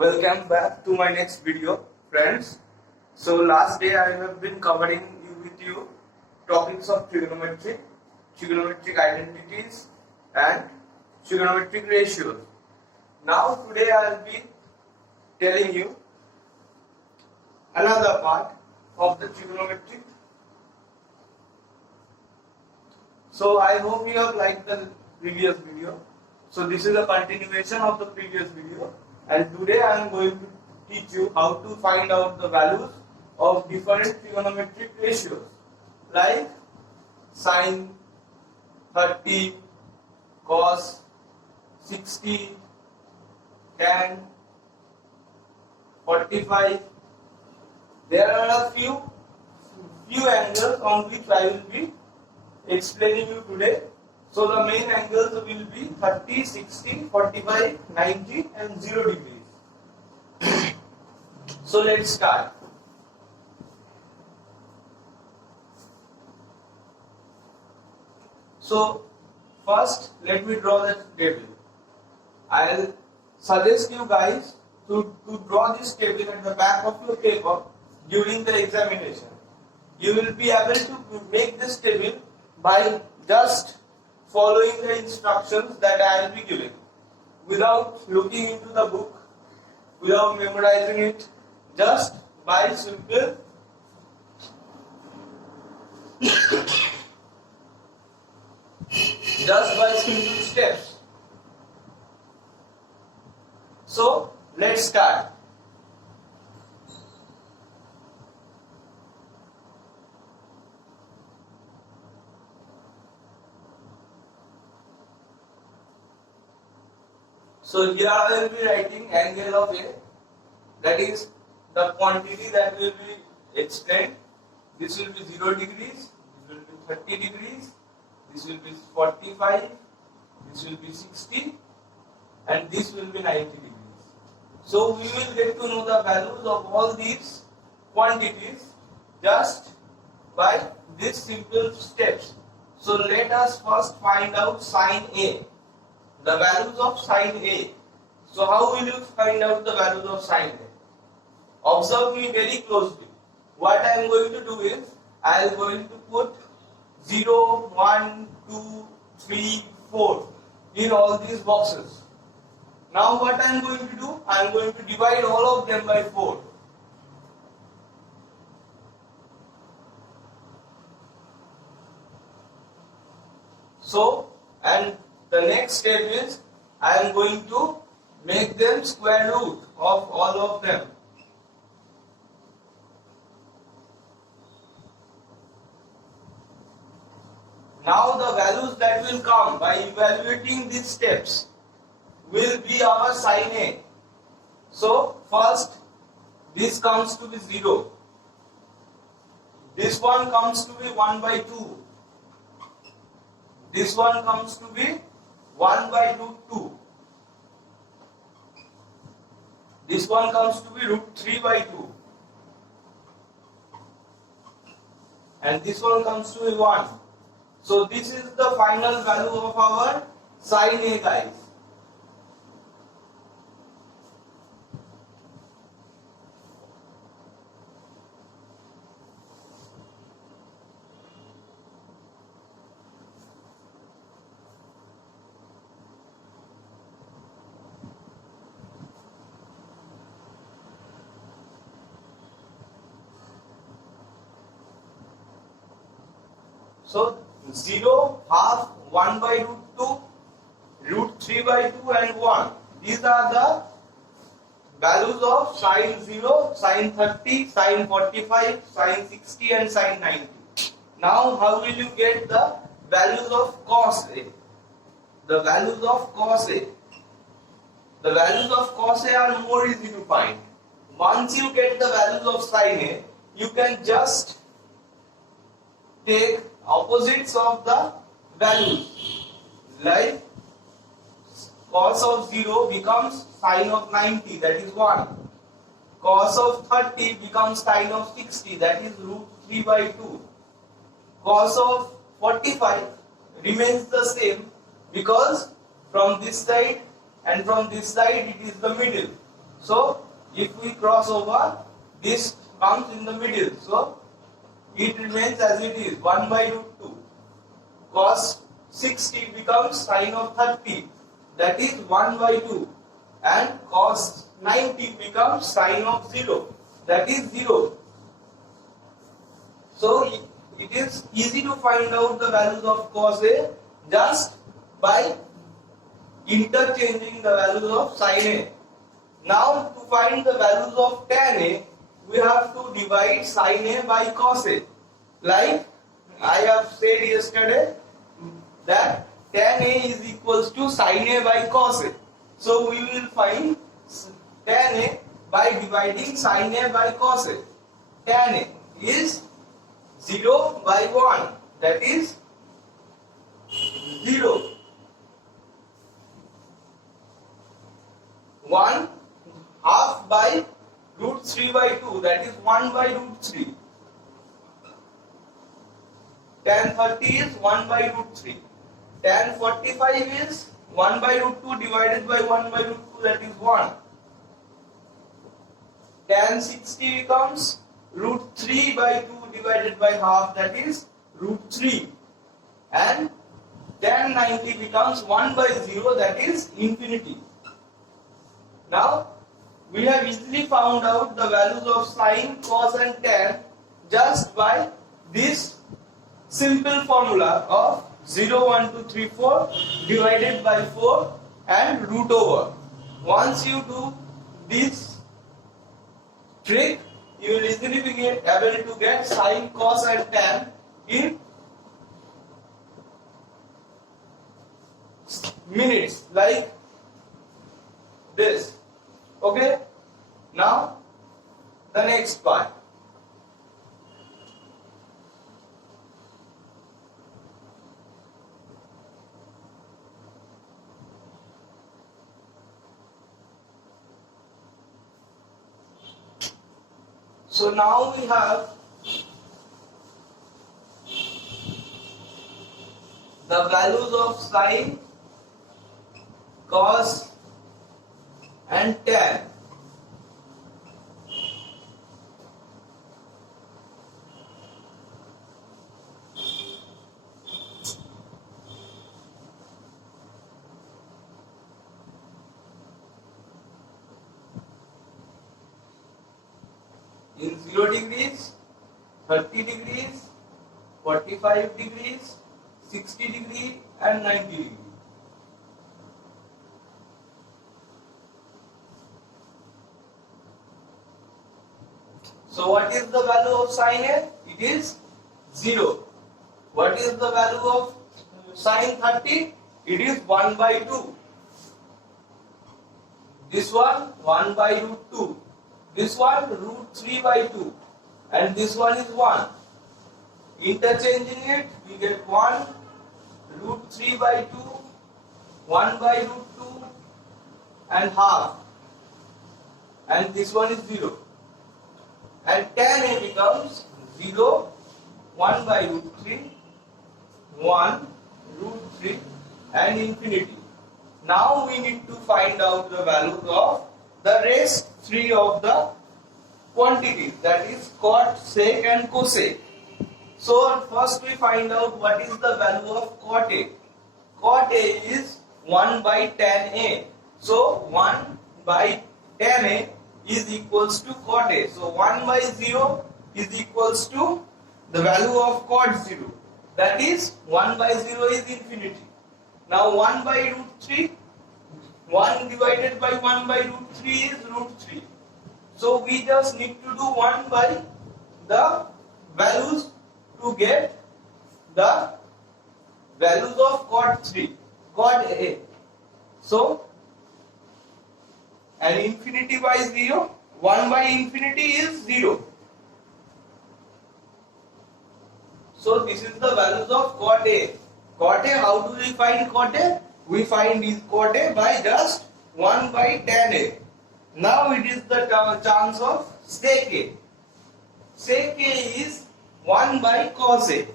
Welcome back to my next video, friends. So last day I have been covering with you topics of trigonometry, trigonometric identities and trigonometric ratios. Now today I will be telling you another part of the trigonometric. So I hope you have liked the previous video. So this is a continuation of the previous video. And today I am going to teach you how to find out the values of different trigonometric ratios like sine 30, cos 60, tan 45. There are a few angles on which I will be explaining you today. So the main angles will be 30, 60, 45, 90 and 0 degrees. So let's start. So first let me draw the table. I'll suggest you guys to draw this table at the back of your paper during the examination. You will be able to make this table by just following the instructions that I will be giving, without looking into the book, without memorizing it, just by simple steps. So let's start. So here I will be writing angle of A, that is the quantity that will be explained. This will be 0 degrees, this will be 30 degrees, this will be 45, this will be 60 and this will be 90 degrees. So we will get to know the values of all these quantities just by these simple steps. So let us first find out sine A. The values of sine A. So how will you find out the values of sine A? Observe me very closely. What I am going to do is, I am going to put 0, 1, 2, 3, 4 in all these boxes. Now what I am going to do? I am going to divide all of them by 4. So, and the next step is, I am going to make them square root of all of them. Now the values that will come by evaluating these steps will be our sine A. So first, this comes to be 0. This one comes to be 1 by 2. This one comes to be 1 by root 2. This one comes to be root 3 by 2. And this one comes to be 1. So this is the final value of our sine A, guys. So 0, half, 1 by root 2, root 3 by 2 and 1. These are the values of sine 0, sine 30, sine 45, sine 60 and sine 90. Now how will you get the values of cos A? The values of cos A. The values of cos A are more easy to find. Once you get the values of sine A, you can just take opposites of the values, like cos of 0 becomes sine of 90, that is 1. Cos of 30 becomes sine of 60, that is root 3 by 2. Cos of 45 remains the same because from this side and from this side it is the middle. So if we cross over, this comes in the middle. So it remains as it is, 1 by root 2. Cos 60 becomes sine of 30, that is 1 by 2. And cos 90 becomes sine of 0, that is 0. So it is easy to find out the values of cos A just by interchanging the values of sin A. Now to find the values of tan A, we have to divide sin A by cos A. Like I have said yesterday that tan A is equals to sin A by cos A. So we will find tan A by dividing sin A by cos A. Tan A is 0 by 1, that is 0. 1 half by root 3 by 2, that is 1 by root 3. Tan 30 is 1 by root 3. Tan 45 is 1 by root 2 divided by 1 by root 2, that is 1. Tan 60 becomes root 3 by 2 divided by half, that is root 3. And tan 90 becomes 1 by 0, that is infinity. Now we have easily found out the values of sine, cos and tan just by this simple formula of 0, 1, 2, 3, 4 divided by 4 and root over. Once you do this trick, you will easily be able to get sine, cos and tan in minutes, like this. Okay? Now the next part. So now we have the values of sine, cos and tan. In 0 degrees, 30 degrees, 45 degrees, 60 degrees and 90 degrees. So what is the value of sin A? It is 0. What is the value of sin 30? It is 1 by 2. This one 1 by root 2. This one root 3 by 2. And this one is 1. Interchanging it, we get 1 root 3 by 2, 1 by root 2 and half. And this one is 0. And tan A becomes 0, 1 by root 3, 1 root 3 and infinity. Now we need to find out the values of the rest 3 of the quantities, that is cot, sec and cosec. So first we find out what is the value of cot A. Cot A is 1 by tan A. So 1 by tan A is equals to cot A. So 1 by 0 is equals to the value of cot 0. That is 1 by 0 is infinity. Now 1 by root 3, 1 divided by 1 by root 3 is root 3. So we just need to do 1 by the values to get the values of cot 3, cot A. So, and infinity by 0, 1 by infinity is 0. So this is the values of cot A. Cot A, how do we find cot A? We find is cot A by just 1 by tan A. Now it is the chance of sec A. Sec A is 1 by cos A.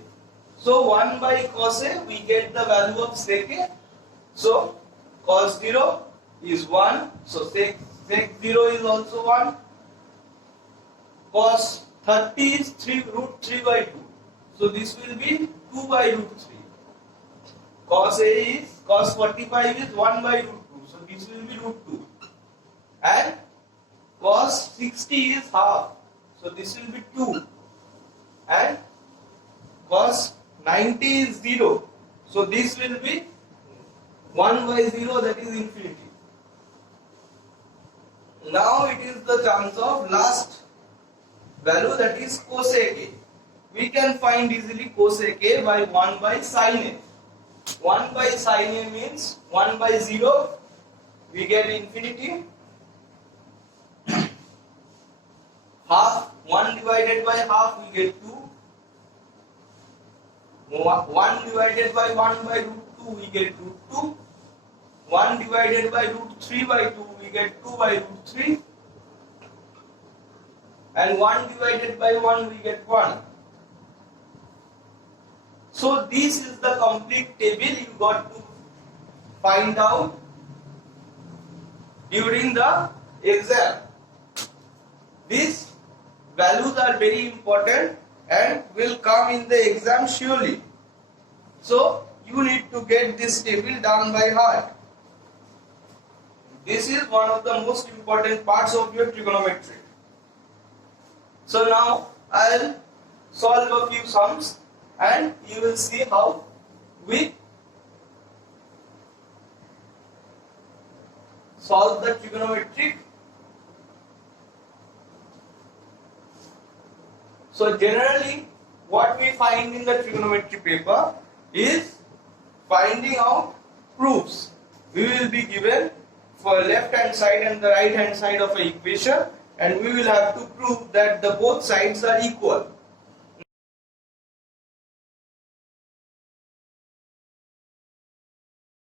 So 1 by cos A, we get the value of sec A. So cos 0 is 1. So sec sec 0 is also 1. Cos 30 is 3 root 3 by 2. So this will be 2 by root 3. Cos 45 is 1 by root 2. So this will be root 2. And cos 60 is half. So this will be 2. And cos 90 is 0. So this will be 1 by 0, that is infinity. Now it is the chance of last value, that is cosec A. We can find easily cosec A by 1 by sin A. 1 by sin A means 1 by 0, we get infinity. Half, 1 divided by half, we get 2. 1 divided by 1 by root 2, we get root 2. 1 divided by root 3 by 2, we get 2 by root 3. And 1 divided by 1, we get 1. So this is the complete table you got to find out during the exam. These values are very important and will come in the exam surely. So you need to get this table done by heart. This is one of the most important parts of your trigonometry. So now I'll solve a few sums and you will see how we solve the trigonometric. So generally what we find in the trigonometry paper is finding out proofs. We will be given for left hand side and the right hand side of an equation, and we will have to prove that the both sides are equal.